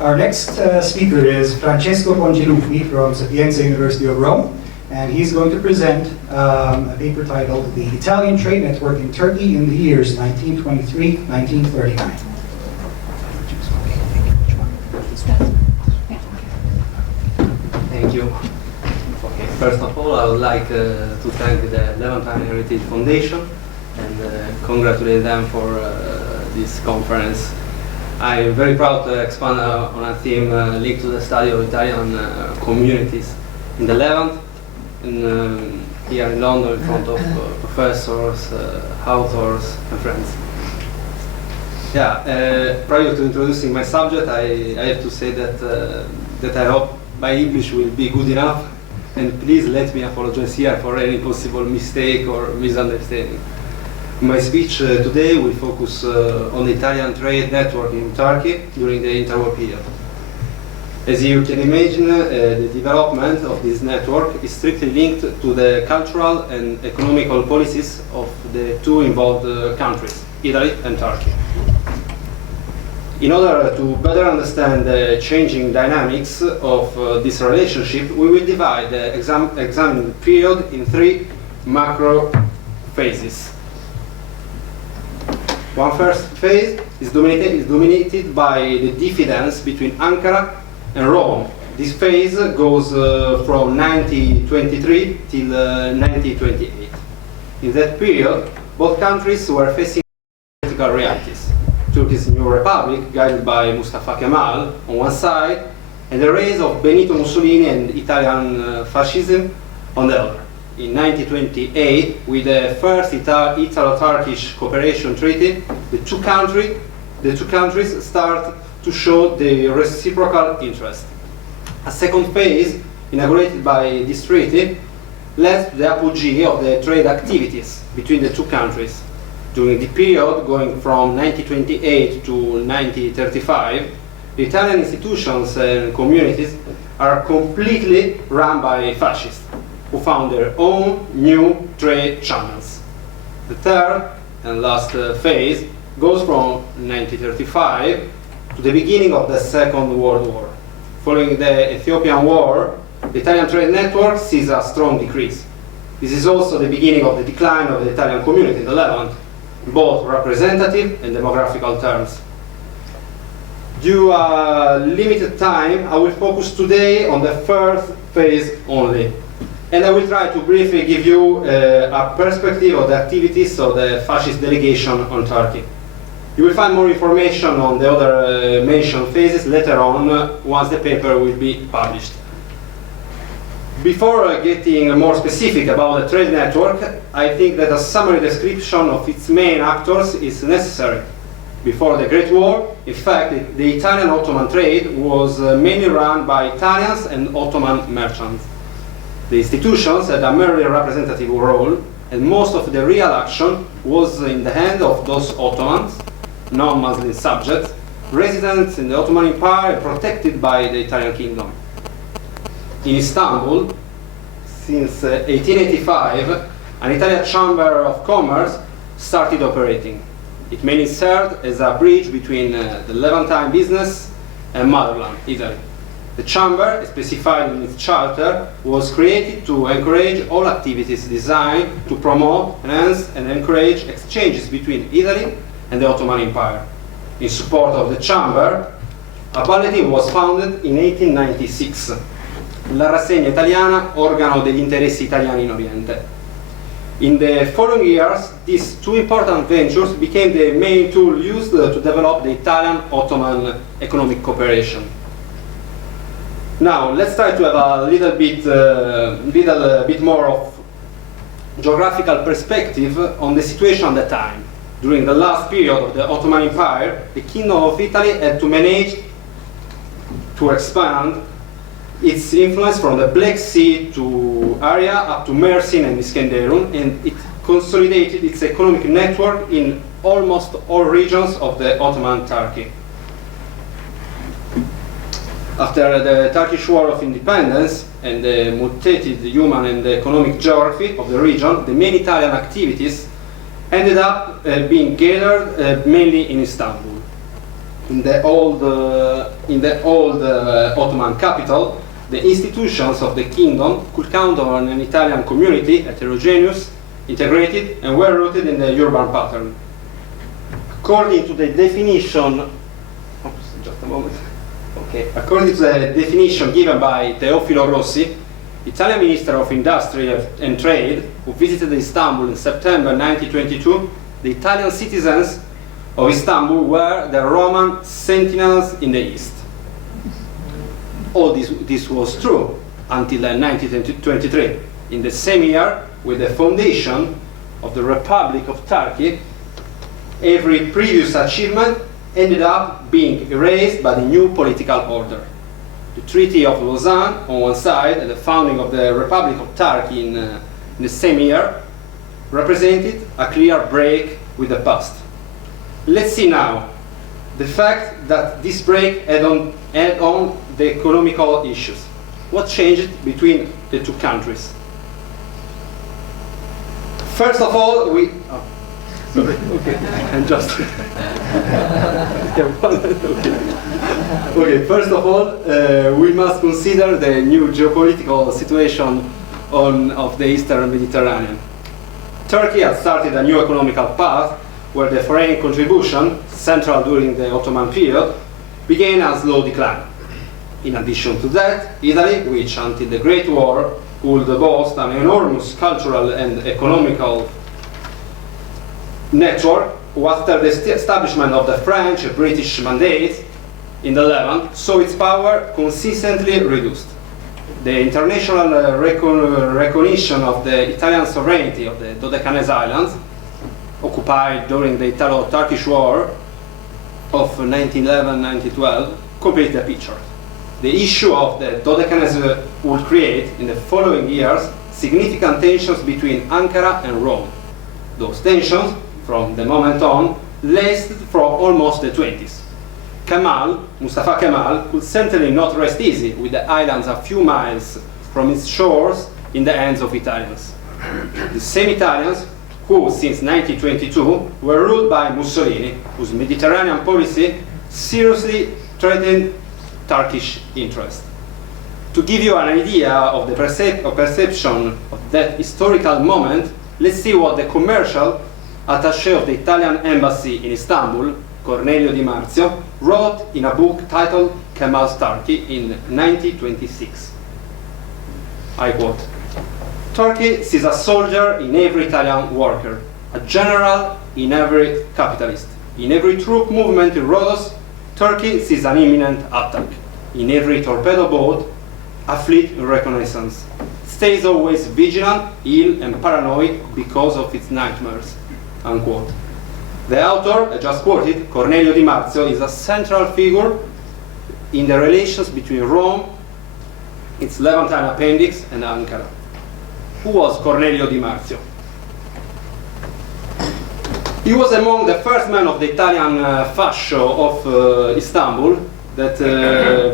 Our next speaker is Francesco Pongiluppi from Sapienza University of Rome, and he's going to present a paper titled The Italian Trade Network in Turkey in the Years 1923-1939. Thank you. Okay, first of all, I would like to thank the Levantine Heritage Foundation and congratulate them for this conference. I'm very proud to expand on a theme linked to the study of Italian communities in the Levant, and here in London in front of professors, authors and friends. Yeah, prior to introducing my subject, I have to say that I hope my English will be good enough, and please let me apologize here for any possible mistake or misunderstanding. My speech today will focus on the Italian trade network in Turkey during the interwar period. As you can imagine, the development of this network is strictly linked to the cultural and economical policies of the two involved countries, Italy and Turkey. In order to better understand the changing dynamics of this relationship, we will divide the examining period in three macro phases. One first phase is dominated by the diffidence between Ankara and Rome. This phase goes from 1923 till 1928. In that period, both countries were facing political realities. Turkey's new republic, guided by Mustafa Kemal on one side, and the rise of Benito Mussolini and Italian fascism on the other. In 1928, with the first Italo-Turkish cooperation treaty, the two countries start to show the reciprocal interest. A second phase, inaugurated by this treaty, led to the apogee of the trade activities between the two countries. During the period going from 1928 to 1935, the Italian institutions and communities are completely run by fascists, who found their own new trade channels. The third and last phase goes from 1935 to the beginning of the Second World War. Following the Ethiopian War, the Italian trade network sees a strong decrease. This is also the beginning of the decline of the Italian community in the Levant, in both representative and demographical terms. Due to limited time, I will focus today on the first phase only. And I will try to briefly give you a perspective of the activities of the fascist delegation on Turkey. You will find more information on the other mentioned phases later on once the paper will be published. Before getting more specific about the trade network, I think that a summary description of its main actors is necessary. Before the Great War, in fact, the Italian-Ottoman trade was mainly run by Italians and Ottoman merchants. The institutions had a merely representative role, and most of the real action was in the hand of those Ottomans, non-Muslim subjects, residents in the Ottoman Empire and protected by the Italian kingdom. In Istanbul, since 1885, an Italian Chamber of Commerce started operating. It mainly served as a bridge between the Levantine business and motherland, Italy. The Chamber, specified in its charter, was created to encourage all activities designed to promote, enhance and encourage exchanges between Italy and the Ottoman Empire. In support of the Chamber, a bulletin was founded in 1896, La Rassegna Italiana, organo degli interessi italiani in Oriente. In the following years, these two important ventures became the main tool used to develop the Italian-Ottoman economic cooperation. Now, let's try to have a little bit more of geographical perspective on the situation at the time. During the last period of the Ottoman Empire, the Kingdom of Italy had to manage to expand its influence from the Black Sea area up to Mersin and Iskenderun, and it consolidated its economic network in almost all regions of the Ottoman Turkey. After the Turkish War of Independence and the mutated human and economic geography of the region, the main Italian activities ended up being gathered mainly in Istanbul. in the old Ottoman capital, the institutions of the kingdom could count on an Italian community, heterogeneous, integrated, and well-rooted in the urban pattern. According to the definition, just a moment. Okay. According to the definition given by Teofilo Rossi, Italian Minister of Industry and Trade, who visited Istanbul in September 1922, the Italian citizens of Istanbul were the Roman sentinels in the east. All this was true until 1923. In the same year, with the foundation of the Republic of Turkey, every previous achievement ended up being erased by the new political order. The Treaty of Lausanne on one side and the founding of the Republic of Turkey in the same year represented a clear break with the past. Let's see now the fact that this break had on the economical issues. What changed between the two countries? First of all, sorry, okay, and just okay. First of all, we must consider the new geopolitical situation of the Eastern Mediterranean. Turkey had started a new economical path where the foreign contribution, central during the Ottoman period, began a slow decline. In addition to that, Italy, which until the Great War could boast an enormous cultural and economical network, after the establishment of the French and British mandates in the Levant, saw its power consistently reduced. The international recognition of the Italian sovereignty of the Dodecanese Islands, occupied during the Italo-Turkish War of 1911-1912, completed the picture. The issue of the Dodecanese would create, in the following years, significant tensions between Ankara and Rome. Those tensions, from the moment on, lasted from almost the 20s. Mustafa Kemal, could certainly not rest easy with the islands a few miles from its shores in the hands of Italians. The same Italians who, since 1922, were ruled by Mussolini, whose Mediterranean policy seriously threatened Turkish interest. To give you an idea of the perception of that historical moment, let's see what the commercial attaché of the Italian embassy in Istanbul, Cornelio Di Marzio, wrote in a book titled Kemal's Turkey in 1926. I quote, "Turkey sees a soldier in every Italian worker, a general in every capitalist. In every troop movement in Rhodos, Turkey sees an imminent attack. In every torpedo boat, a fleet in reconnaissance. Stays always vigilant, ill, and paranoid because of its nightmares." Unquote. The author, I just quoted, Cornelio Di Marzio, is a central figure in the relations between Rome, its Levantine appendix, and Ankara. Who was Cornelio Di Marzio? He was among the first men of the Italian fascio of Istanbul, that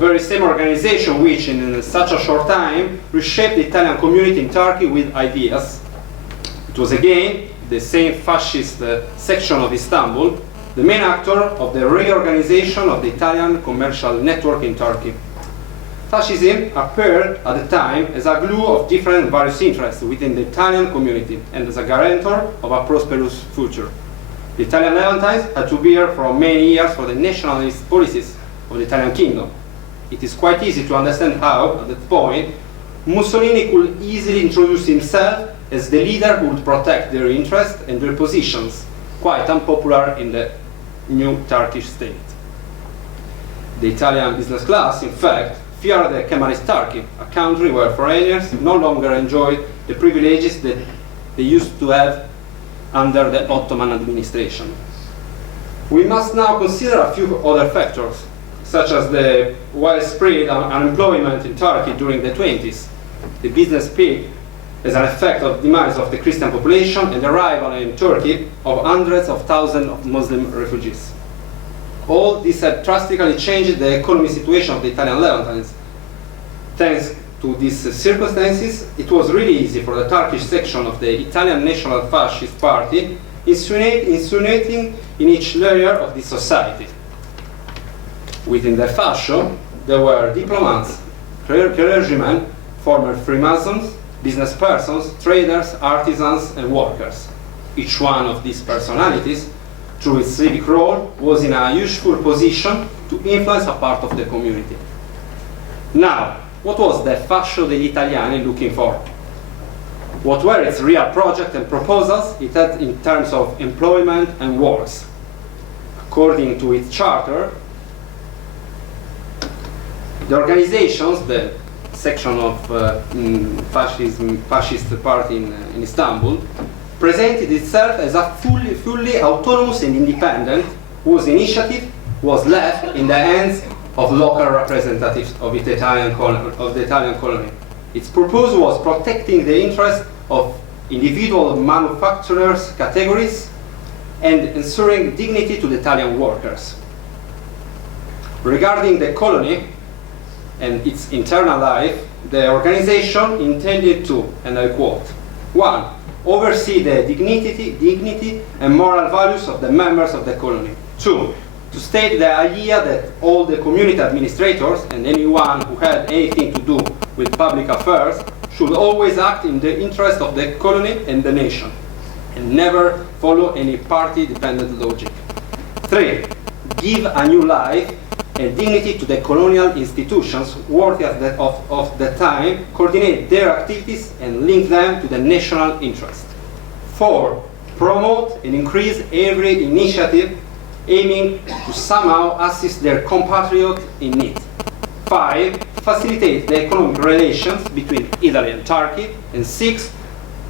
very same organization which in such a short time reshaped the Italian community in Turkey with ideas. It was again the same fascist section of Istanbul, the main actor of the reorganization of the Italian commercial network in Turkey. Fascism appeared at the time as a glue of different various interests within the Italian community and as a guarantor of a prosperous future. The Italian Levantines had to bear for many years for the nationalist policies of the Italian kingdom. It is quite easy to understand how, at that point, Mussolini could easily introduce himself as the leader who would protect their interests and their positions, quite unpopular in the new Turkish state. The Italian business class, in fact, feared the Kemalist Turkey, a country where foreigners no longer enjoyed the privileges that they used to have under the Ottoman administration. We must now consider a few other factors, such as the widespread unemployment in Turkey during the 20s, the business peak as an effect of the demise of the Christian population and the arrival in Turkey of hundreds of thousands of Muslim refugees. All this had drastically changed the economic situation of the Italian Levantines. Thanks to these circumstances, it was really easy for the Turkish section of the Italian National Fascist Party insinuating in each layer of the society. Within the fascio, there were diplomats, clergymen, former Freemasons, business persons, traders, artisans, and workers. Each one of these personalities, through its civic role, was in a useful position to influence a part of the community. Now, what was the Fascio degli Italiani looking for? What were its real projects and proposals it had in terms of employment and works? According to its charter, the organizations, the section of fascist party in Istanbul, presented itself as a fully autonomous and independent, whose initiative was left in the hands of local representatives of the Italian colony. Its purpose was protecting the interests of individual manufacturers categories and ensuring dignity to the Italian workers. Regarding the colony and its internal life, the organization intended to, and I quote, 1. Oversee the dignity and moral values of the members of the colony. 2. To state the idea that all the community administrators and anyone who had anything to do with public affairs should always act in the interest of the colony and the nation, and never follow any party-dependent logic. 3. Give a new life and dignity to the colonial institutions worthy of the time, coordinate their activities and link them to the national interest. 4. Promote and increase every initiative aiming to somehow assist their compatriot in need. 5. Facilitate the economic relations between Italy and Turkey. And 6.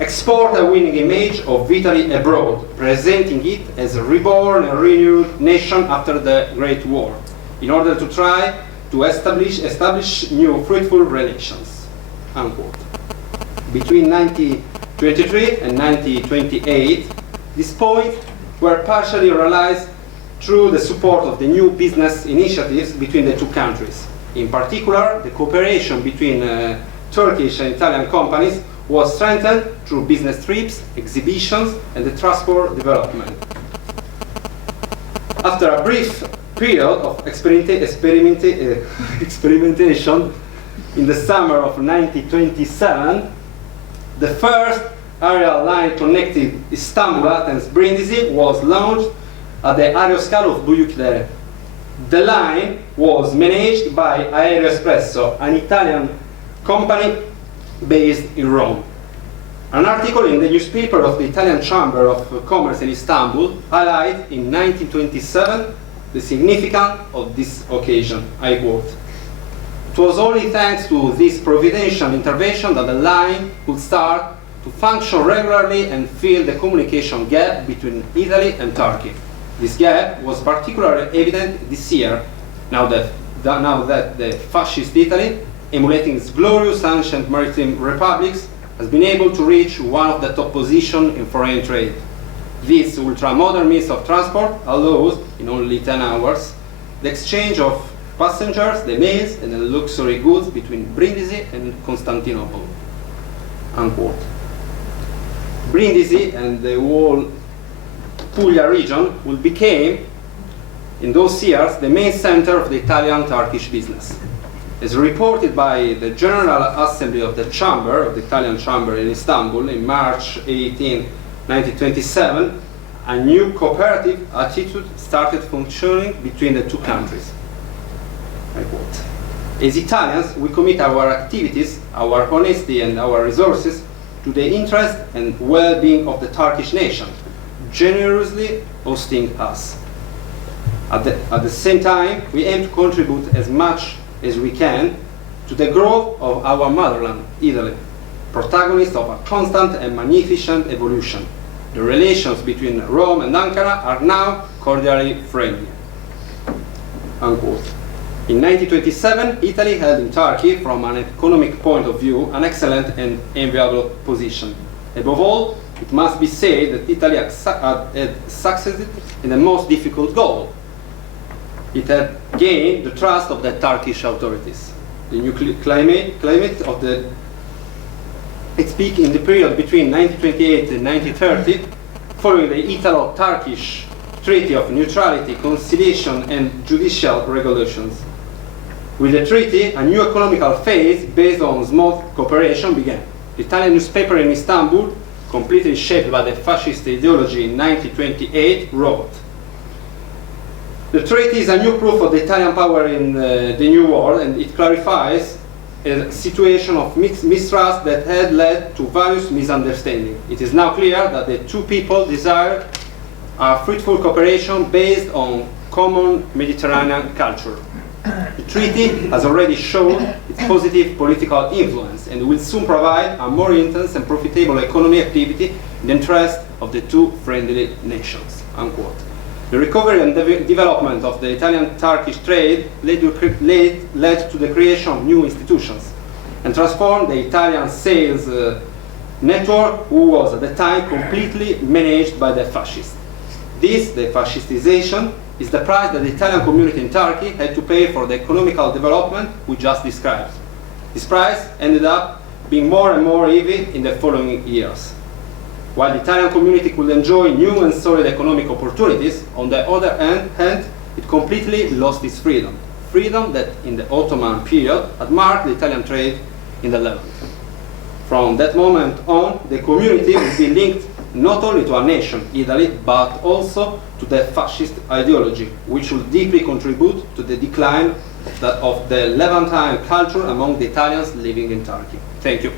Export a winning image of Italy abroad, presenting it as a reborn and renewed nation after the Great War, in order to try to establish new fruitful relations. Unquote. Between 1923 and 1928, these points were partially realized through the support of the new business initiatives between the two countries. In particular, the cooperation between Turkish and Italian companies was strengthened through business trips, exhibitions, and the transport development. After a brief period of experimentation in the summer of 1927, the first aerial line connecting Istanbul, Athens, Brindisi was launched at the Aeroscalo of Büyükdere. The line was managed by Aereo Espresso, an Italian company based in Rome. An article in the newspaper of the Italian Chamber of Commerce in Istanbul highlighted in 1927 the significance of this occasion. I quote, "It was only thanks to this providential intervention that the line could start to function regularly and fill the communication gap between Italy and Turkey. This gap was particularly evident this year, now that the fascist Italy, emulating its glorious ancient maritime republics, has been able to reach one of the top positions in foreign trade. This ultra-modern means of transport allows, in only 10 hours, the exchange of passengers, the mails, and the luxury goods between Brindisi and Constantinople." Unquote. Brindisi and the whole Puglia region will become, in those years, the main center of the Italian-Turkish business. As reported by the General Assembly of the Chamber, of the Italian Chamber in Istanbul, in March 18, 1927, a new cooperative attitude started functioning between the two countries. I quote, "As Italians, we commit our activities, our honesty, and our resources to the interest and well-being of the Turkish nation, generously hosting us. At the same time, we aim to contribute as much as we can to the growth of our motherland, Italy, protagonist of a constant and magnificent evolution. The relations between Rome and Ankara are now cordially friendly." Unquote. In 1927, Italy held in Turkey, from an economic point of view, an excellent and enviable position. Above all, it must be said that Italy had succeeded in the most difficult goal. It had gained the trust of the Turkish authorities. The new climate of the its peak in the period between 1928 and 1930, following the Italo-Turkish treaty of neutrality, conciliation, and judicial regulations. With the treaty, a new economical phase based on small cooperation began. The Italian newspaper in Istanbul, completely shaped by the fascist ideology in 1928, wrote, "The treaty is a new proof of the Italian power in the New World, and it clarifies a situation of mistrust that had led to various misunderstandings. It is now clear that the two people desire a fruitful cooperation based on common Mediterranean culture. The treaty has already shown its positive political influence and will soon provide a more intense and profitable economic activity in the interest of the two friendly nations." Unquote. The recovery and development of the Italian-Turkish trade led to the creation of new institutions and transformed the Italian sales network, who was at the time completely managed by the fascists. This, the fascistization, is the price that the Italian community in Turkey had to pay for the economical development we just described. This price ended up being more and more heavy in the following years. While the Italian community could enjoy new and solid economic opportunities, on the other hand, it completely lost its freedom. Freedom that in the Ottoman period had marked the Italian trade in the Levant. From that moment on, the community would be linked not only to a nation, Italy, but also to the fascist ideology, which will deeply contribute to the decline of the Levantine culture among the Italians living in Turkey. Thank you.